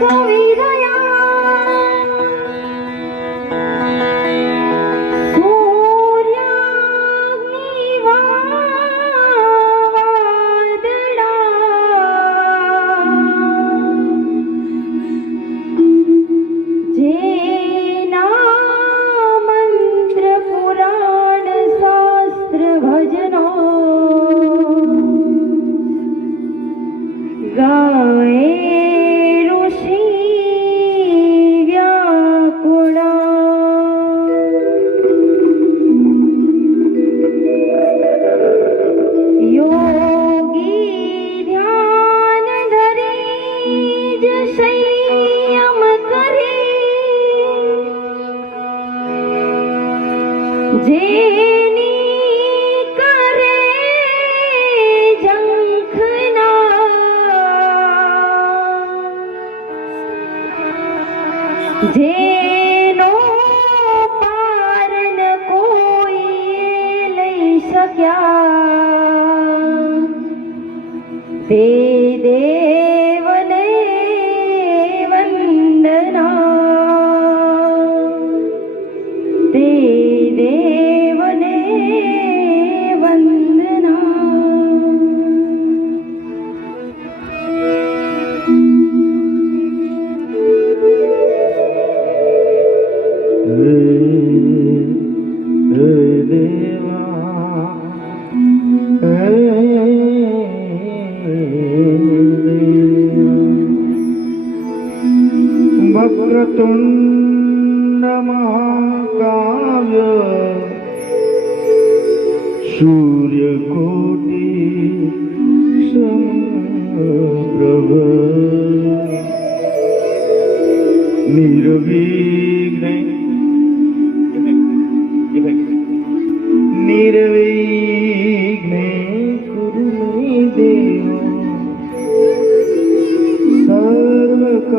glory. தேவனே வந்தனா தேவா வக்ரத்துண்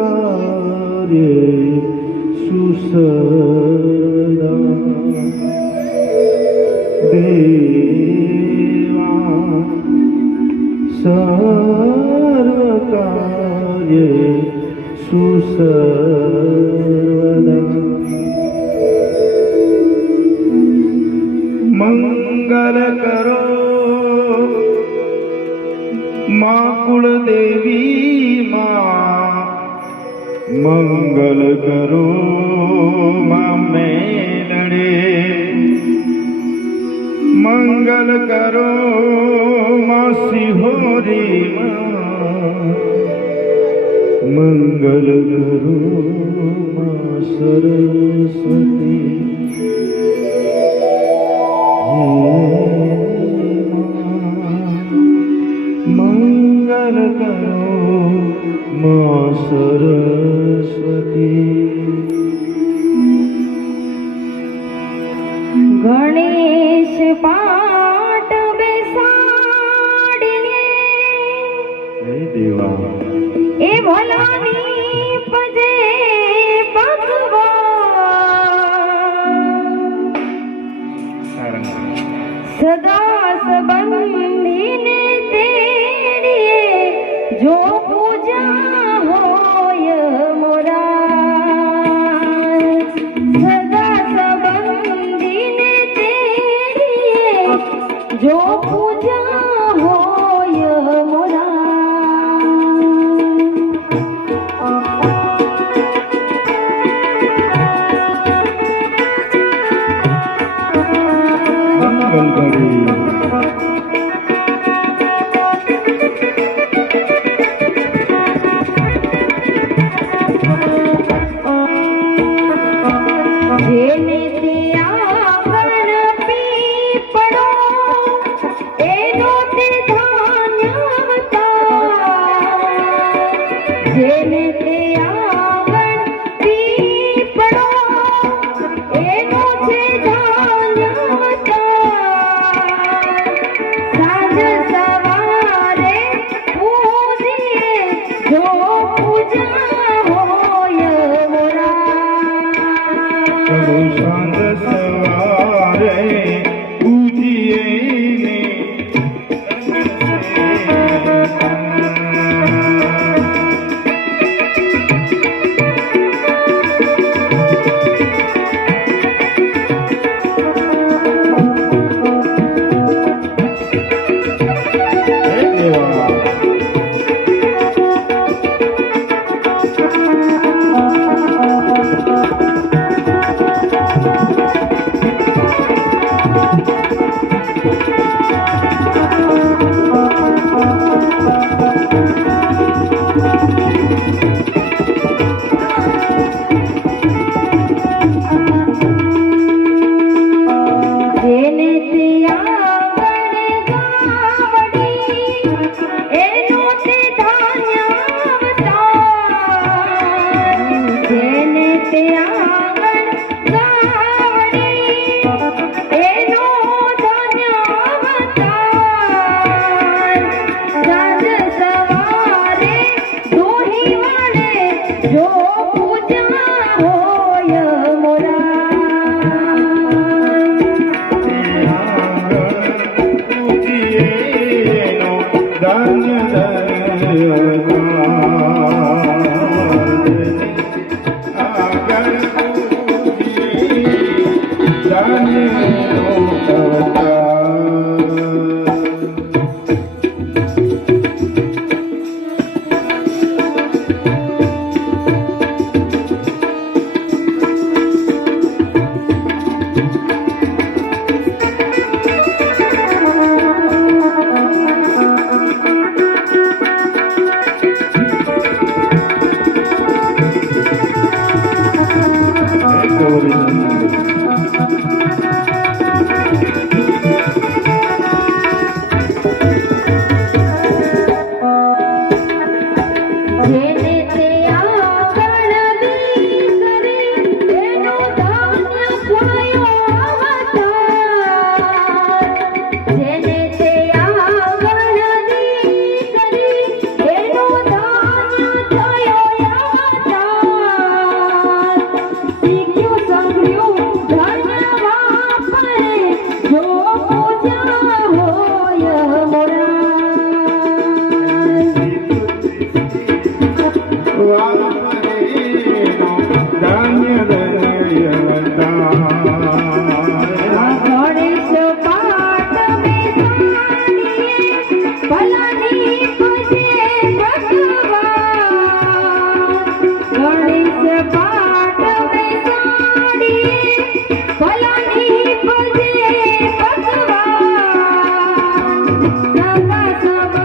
કાર્ય સુસરદા દેવા સર્વ કાર્ય સુસર્વદા મંગલ કરો મા કુળદેવી મંગલ કરો મામે લડે મંગલ કરો માસી હોરી મંગલ કરો મા સરસ્વતી ગણેશ પાટ બેસાડીએ હે દેવા. એ ભલાની પજે ભગવાન. સદા ಜನಿತ Gracias.